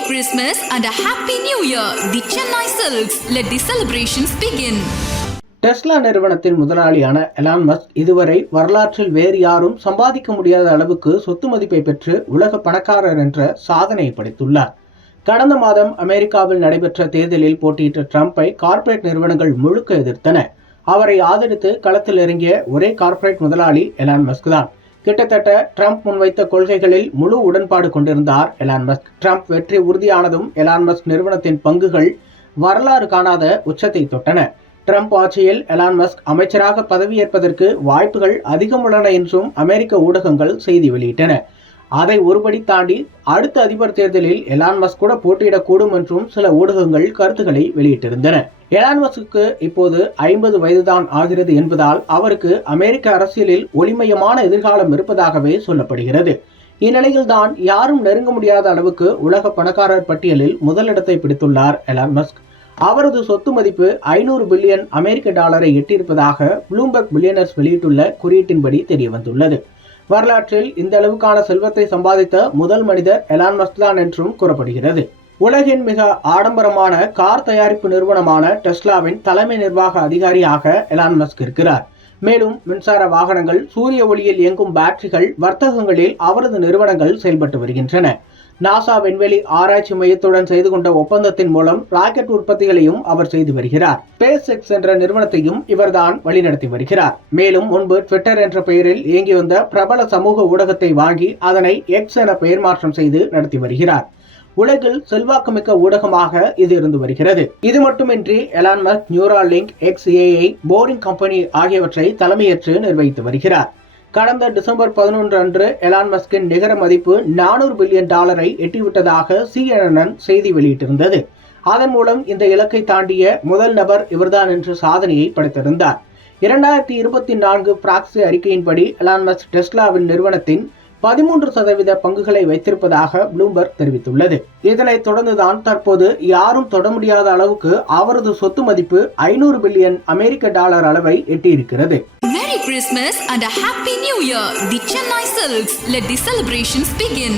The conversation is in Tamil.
Merry Christmas and a Happy New Year. The Chennai Silks. Let the celebrations begin. Tesla நிறுவனத்தின் முதலாளியான எலான் மஸ்க் இதுவரை வரலாற்றில் வேறு யாரும் சம்பாதிக்க முடியாத அளவுக்கு சொத்து மதிப்பை பெற்று உலக பணக்காரர் என்ற சாதனையை படைத்துள்ளார். கடந்த மாதம் அமெரிக்காவில் நடைபெற்ற தேர்தலில் போட்டியிட்ட ட்ரம்பை கார்ப்பரேட் நிறுவனங்கள் முழுக்க எதிர்த்தன. அவரை ஆதரித்து களத்தில் இறங்கிய ஒரே கார்ப்பரேட் முதலாளி எலான் மஸ்க் தான். கிட்டத்தட்ட ட்ரம்ப் முன்வைத்த கொள்கைகளில் முழு உடன்பாடு கொண்டிருந்தார் எலான் மஸ்க். ட்ரம்ப் வெற்றி உறுதியானதும் எலான் மஸ்க் நிறுவனத்தின் பங்குகள் வரலாறு காணாத உச்சத்தை தொட்டன. ட்ரம்ப் ஆட்சியில் எலான் மஸ்க் அமைச்சராக பதவியேற்பதற்கு வாய்ப்புகள் அதிகம் உள்ளன என்றும் அமெரிக்க ஊடகங்கள் செய்தி வெளியிட்டன. அதை ஒருபடி தாண்டி அடுத்த அதிபர் தேர்தலில் எலான் மஸ்க் கூட போட்டியிடக்கூடும் என்றும் சில ஊடகங்கள் கருத்துக்களை வெளியிட்டிருந்தன. எலான் மஸ்க்கு இப்போது 50 வயதுதான் ஆகிறது என்பதால் அவருக்கு அமெரிக்க அரசியலில் ஒளிமயமான எதிர்காலம் இருப்பதாகவே சொல்லப்படுகிறது. இந்நிலையில்தான் யாரும் நெருங்க முடியாத அளவுக்கு உலக பணக்காரர் பட்டியலில் முதலிடத்தை பிடித்துள்ளார் எலான் மஸ்க். அவரது சொத்து மதிப்பு 500 பில்லியன் அமெரிக்க டாலரை எட்டியிருப்பதாக ப்ளூம்பர்க் பில்லியனர்ஸ் வெளியிட்டுள்ள குறியீட்டின்படி தெரியவந்துள்ளது. வரலாற்றில் இந்த அளவுக்கான செல்வத்தை சம்பாதித்த முதல் மனிதர் எலான் மஸ்க் தான் என்றும் கூறப்படுகிறது. உலகின் மிக ஆடம்பரமான கார் தயாரிப்பு நிறுவனமான டெஸ்லாவின் தலைமை நிர்வாக அதிகாரியாக எலான் மஸ்க் இருக்கிறார். மேலும் மின்சார வாகனங்கள், சூரிய ஒளியில் இயங்கும் பேட்டரிகள் வர்த்தகங்களில் அவரது நிறுவனங்கள் செயல்பட்டு வருகின்றன. நாசா விண்வெளி ஆராய்ச்சி மையத்துடன் செய்து கொண்ட ஒப்பந்தத்தின் மூலம் ராக்கெட் உற்பத்திகளையும் அவர் செய்து வருகிறார். ஸ்பேஸ் எக்ஸ் என்ற நிறுவனத்தையும் இவர்தான் வழிநடத்தி வருகிறார். மேலும் முன்பு ட்விட்டர் என்ற பெயரில் இயங்கி வந்த பிரபல சமூக ஊடகத்தை வாங்கி அதனை எக்ஸ் என பெயர் மாற்றம் செய்து நடத்தி வருகிறார். உலகில் செல்வாக்குமிக்க ஊடகமாக இது இருந்து வருகிறது. இது மட்டுமின்றி Elon Musk Neuralink, XAI, boring company ஆகியவற்றை தலைமையேற்று நிர்வகித்து வருகிறார். கடந்த டிசம்பர் 11 அன்று எலான் மஸ்கின் நிகர மதிப்பு 400 பில்லியன் டாலரை எட்டிவிட்டதாக CNN செய்தி வெளியிட்டிருந்தது. அதன் மூலம் இந்த இலக்கை தாண்டிய முதல் நபர் இவர்தான் என்ற சாதனையை படைத்திருந்தார். 2024 பிராக்ஸி அறிக்கையின்படி எலான் மஸ்க் டெஸ்லாவின் நிறுவனத்தின் 13% பங்குகளை வைத்திருப்பதாக ப்ளூம்பர்க் தெரிவித்துள்ளது. இதனைத் தொடர்ந்துதான் தற்போது யாரும் தொட முடியாத அளவுக்கு அவரது சொத்து மதிப்பு 500 பில்லியன் அமெரிக்க டாலர் அளவை எட்டியிருக்கிறது. Merry Christmas and a Happy New Year. The Chennai Silks. Let the celebrations begin.